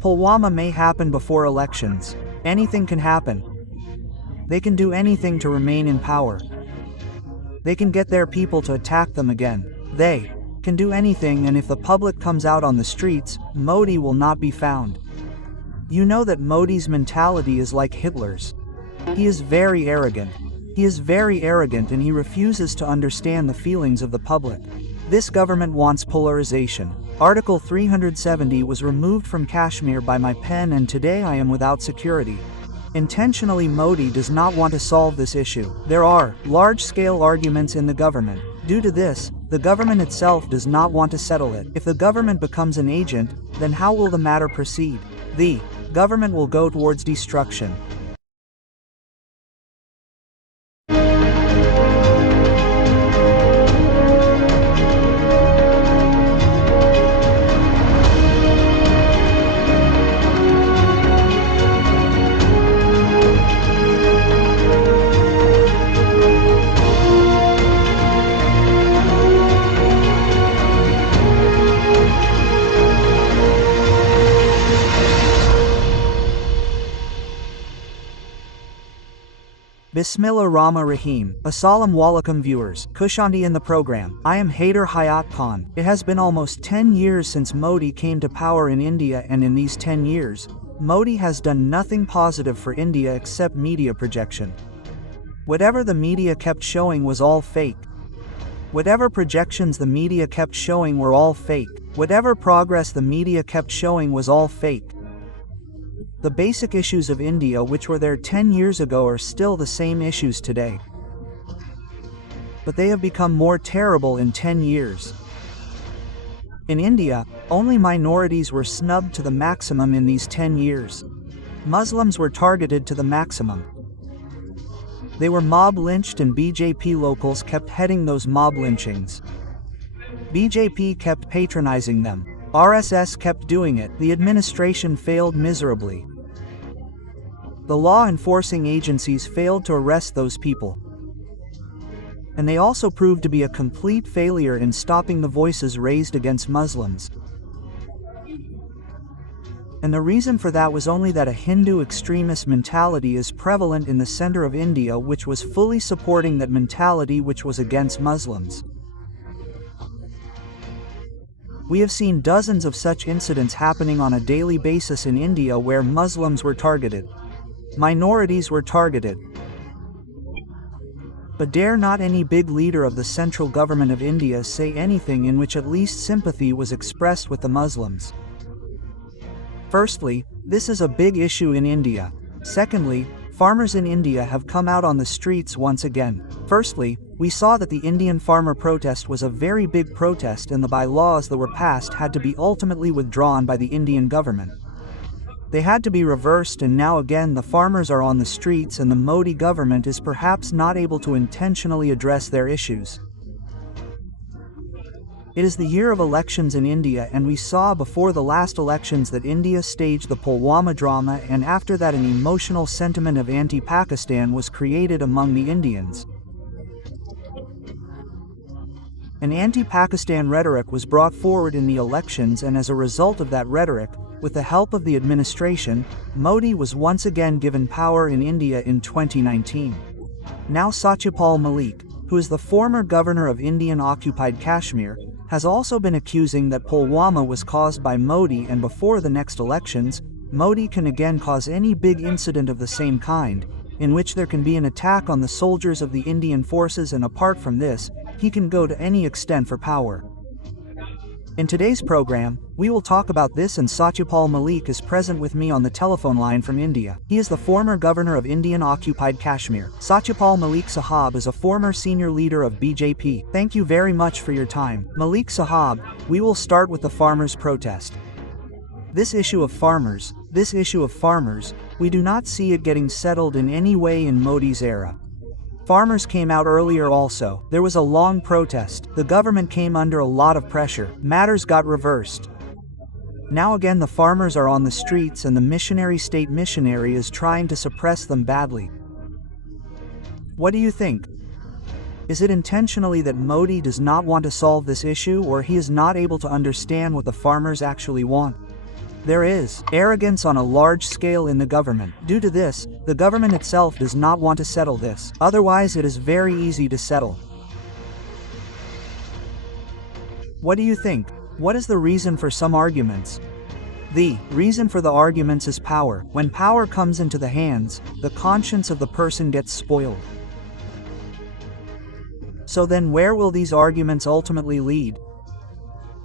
Pulwama may happen before elections. Anything can happen. They can do anything to remain in power. They can get their people to attack them again. They can do anything, and if the public comes out on the streets, Modi will not be found. You know that Modi's mentality is like Hitler's. He is very arrogant. He is very arrogant and he refuses to understand the feelings of the public. This government wants polarization. Article 370 was removed from Kashmir by my pen and today I am without security. Intentionally, Modi does not want to solve this issue. There are large-scale arguments in the government. Due to this, the government itself does not want to settle it. If the government becomes an agent, then how will the matter proceed? The government will go towards destruction. Bismillah Rahman Rahim. Assalamu alaikum viewers. Kushanti in the program. I am Haider Hayat Khan. It has been almost 10 years since Modi came to power in India, and in these 10 years, Modi has done nothing positive for India except media projection. Whatever the media kept showing was all fake. Whatever projections the media kept showing were all fake. Whatever progress the media kept showing was all fake. The basic issues of India which were there 10 years ago are still the same issues today. But they have become more terrible in 10 years. In India, only minorities were snubbed to the maximum in these 10 years. Muslims were targeted to the maximum. They were mob lynched and BJP locals kept heading those mob lynchings. BJP kept patronizing them. RSS kept doing it. The administration failed miserably. The law enforcing agencies failed to arrest those people. And they also proved to be a complete failure in stopping the voices raised against Muslims. And the reason for that was only that a Hindu extremist mentality is prevalent in the center of India, which was fully supporting that mentality which was against Muslims. We have seen dozens of such incidents happening on a daily basis in India where Muslims were targeted. Minorities were targeted. But dare not any big leader of the central government of India say anything in which at least sympathy was expressed with the Muslims. Firstly, this is a big issue in India. Secondly, farmers in India have come out on the streets once again. Firstly, we saw that the Indian farmer protest was a very big protest and the bylaws that were passed had to be ultimately withdrawn by the Indian government. They had to be reversed, and now again the farmers are on the streets and the Modi government is perhaps not able to intentionally address their issues. It is the year of elections in India, and we saw before the last elections that India staged the Pulwama drama, and after that an emotional sentiment of anti-Pakistan was created among the Indians. An anti-Pakistan rhetoric was brought forward in the elections, and as a result of that rhetoric, with the help of the administration, Modi was once again given power in India in 2019. Now Satya Malik, who is the former governor of Indian-occupied Kashmir, has also been accusing that Pulwama was caused by Modi, and before the next elections, Modi can again cause any big incident of the same kind, in which there can be an attack on the soldiers of the Indian forces, and apart from this, he can go to any extent for power. In today's program, we will talk about this, and Satya Malik is present with me on the telephone line from India. He is the former governor of Indian-occupied Kashmir. Satya Malik Sahab is a former senior leader of BJP. Thank you very much for your time. Malik Sahab, we will start with the farmers' protest. This issue of farmers, we do not see it getting settled in any way in Modi's era. Farmers came out earlier also. There was a long protest. The government came under a lot of pressure. Matters got reversed. Now again the farmers are on the streets, and the state missionary is trying to suppress them badly. What do you think? Is it intentionally that Modi does not want to solve this issue, or he is not able to understand what the farmers actually want? There is arrogance on a large scale in the government. Due to this, the government itself does not want to settle this. Otherwise, it is very easy to settle. What do you think? What is the reason for some arguments? The reason for the arguments is power. When power comes into the hands, the conscience of the person gets spoiled. So then where will these arguments ultimately lead?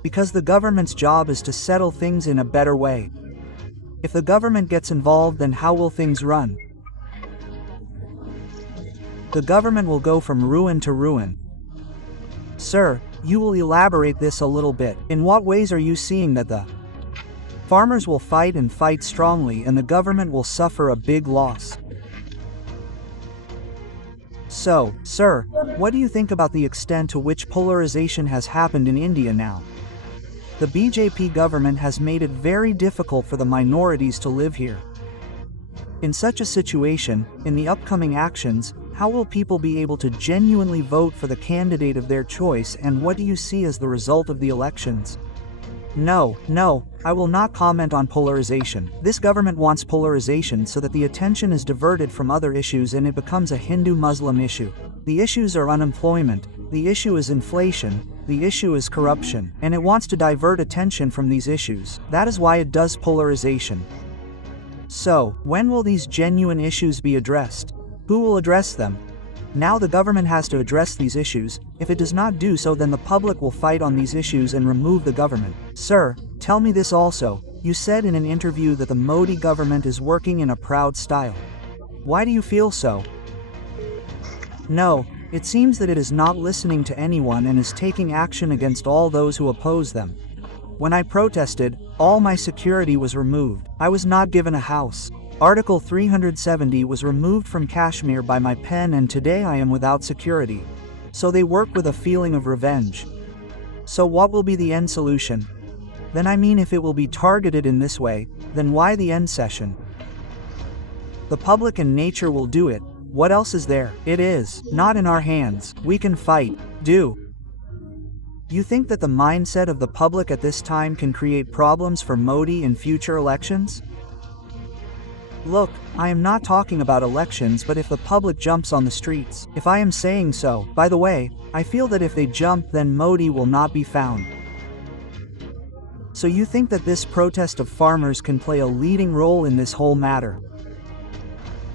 Because the government's job is to settle things in a better way. If the government gets involved, then how will things run? The government will go from ruin to ruin. Sir, you will elaborate this a little bit. In what ways are you seeing that the farmers will fight and fight strongly and the government will suffer a big loss? So, sir, what do you think about the extent to which polarization has happened in India now? The BJP government has made it very difficult for the minorities to live here. In such a situation, in the upcoming actions, how will people be able to genuinely vote for the candidate of their choice, and what do you see as the result of the elections? No, I will not comment on polarization. This government wants polarization so that the attention is diverted from other issues and it becomes a Hindu-Muslim issue. The issues are unemployment, the issue is inflation, the issue is corruption, and it wants to divert attention from these issues. That is why it does polarization. So, when will these genuine issues be addressed? Who will address them? Now the government has to address these issues. If it does not do so, then the public will fight on these issues and remove the government. Sir, tell me this also. You said in an interview that the Modi government is working in a proud style. Why do you feel so? No, it seems that it is not listening to anyone and is taking action against all those who oppose them. When I protested, all my security was removed. I was not given a house. Article 370 was removed from Kashmir by my pen, and today I am without security. So they work with a feeling of revenge. So what will be the end solution? Then I mean, if it will be targeted in this way, then why the end session? The public and nature will do it. What else is there? It is not in our hands. We can fight. Do you think that the mindset of the public at this time can create problems for Modi in future elections? Look, I am not talking about elections, but if the public jumps on the streets, if I am saying so, by the way, I feel that if they jump, then Modi will not be found. So you think that this protest of farmers can play a leading role in this whole matter?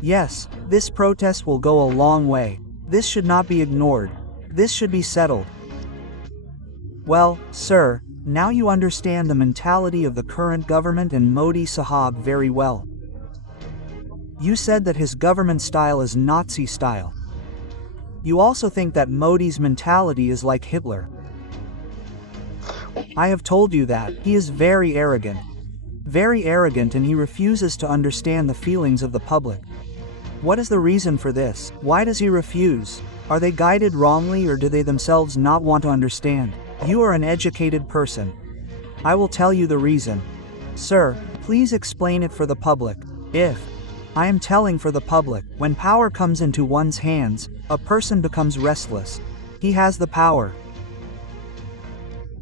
Yes, this protest will go a long way. This should not be ignored. This should be settled. Well, sir, now you understand the mentality of the current government and Modi Sahab very well. You said that his government style is Nazi style. You also think that Modi's mentality is like Hitler. I have told you that he is very arrogant, and he refuses to understand the feelings of the public. What is the reason for this? Why does he refuse? Are they guided wrongly, or do they themselves not want to understand? You are an educated person. I will tell you the reason. Sir, please explain it for the public. I am telling for the public, when power comes into one's hands, a person becomes restless. He has the power.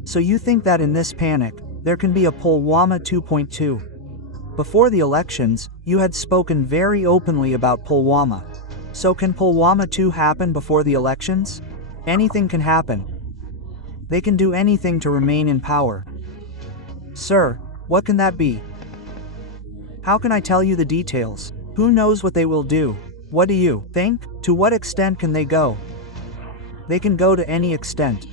So you think that in this panic, there can be a Pulwama 2.2? Before the elections, you had spoken very openly about Pulwama. So can Pulwama 2 happen before the elections? Anything can happen. They can do anything to remain in power. Sir, what can that be? How can I tell you the details? Who knows what they will do? What do you think? To what extent can they go? They can go to any extent.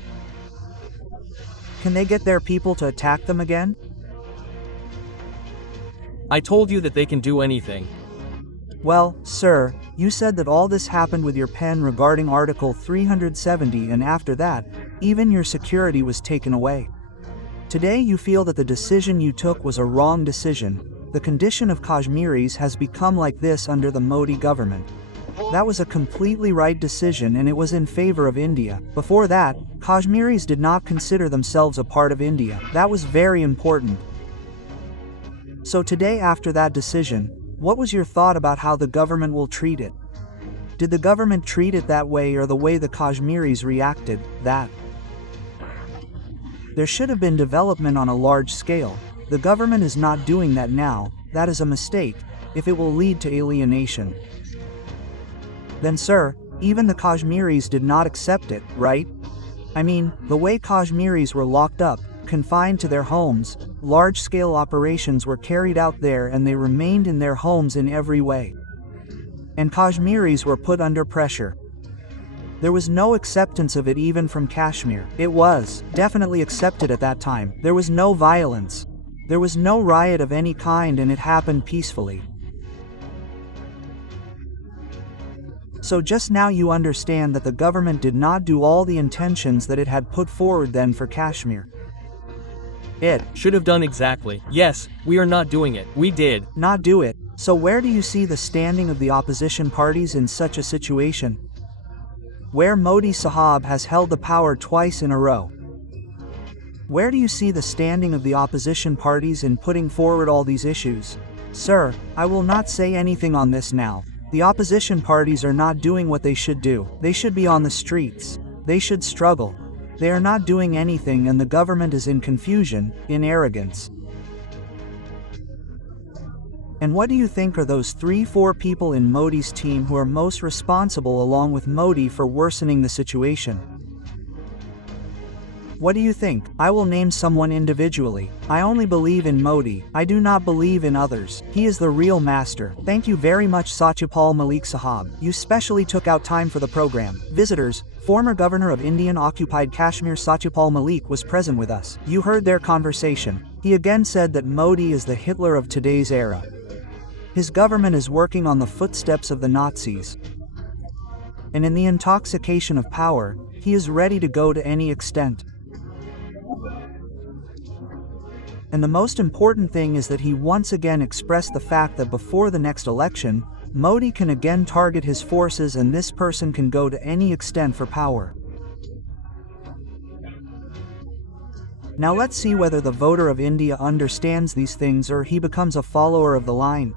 Can they get their people to attack them again? I told you that they can do anything. Well, sir, you said that all this happened with your pen regarding Article 370, and after that, even your security was taken away. Today you feel that the decision you took was a wrong decision. The condition of Kashmiris has become like this under the Modi government. That was a completely right decision, and it was in favor of India. Before that, Kashmiris did not consider themselves a part of India. That was very important. So today, after that decision, what was your thought about how the government will treat it? Did the government treat it that way, or the way the Kashmiris reacted, that? There should have been development on a large scale. The government is not doing that now. That is a mistake, if it will lead to alienation. Then sir, even the Kashmiris did not accept it, right? I mean, the way Kashmiris were locked up, confined to their homes, large-scale operations were carried out there and they remained in their homes in every way. And Kashmiris were put under pressure. There was no acceptance of it even from Kashmir. It was definitely accepted at that time. There was no violence. There was no riot of any kind and it happened peacefully. So just now you understand that the government did not do all the intentions that it had put forward then for Kashmir. It should have done exactly. Yes, we are not doing it. We did not do it. So where do you see the standing of the opposition parties in such a situation? Where Modi Sahab has held the power twice in a row. Where do you see the standing of the opposition parties in putting forward all these issues? Sir, I will not say anything on this now. The opposition parties are not doing what they should do. They should be on the streets. They should struggle. They are not doing anything and the government is in confusion, in arrogance. And what do you think are those 3-4 people in Modi's team who are most responsible along with Modi for worsening the situation? What do you think? I will name someone individually. I only believe in Modi. I do not believe in others. He is the real master. Thank you very much Satyapal Malik Sahab. You specially took out time for the program. Visitors, former governor of Indian-occupied Kashmir Satyapal Malik was present with us. You heard their conversation. He again said that Modi is the Hitler of today's era. His government is working on the footsteps of the Nazis. And in the intoxication of power, he is ready to go to any extent. And the most important thing is that he once again expressed the fact that before the next election, Modi can again target his forces and this person can go to any extent for power. Now let's see whether the voter of India understands these things or he becomes a follower of the line.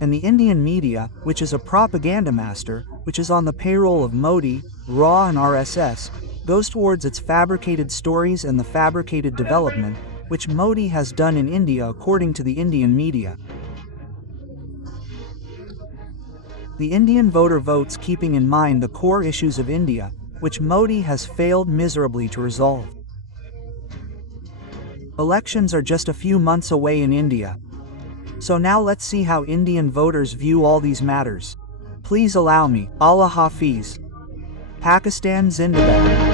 And the Indian media, which is a propaganda master, which is on the payroll of Modi, RAW and RSS, goes towards its fabricated stories and the fabricated development, which Modi has done in India according to the Indian media. The Indian voter votes keeping in mind the core issues of India, which Modi has failed miserably to resolve. Elections are just a few months away in India. So now let's see how Indian voters view all these matters. Please allow me. Allah Hafiz. Pakistan Zindabad.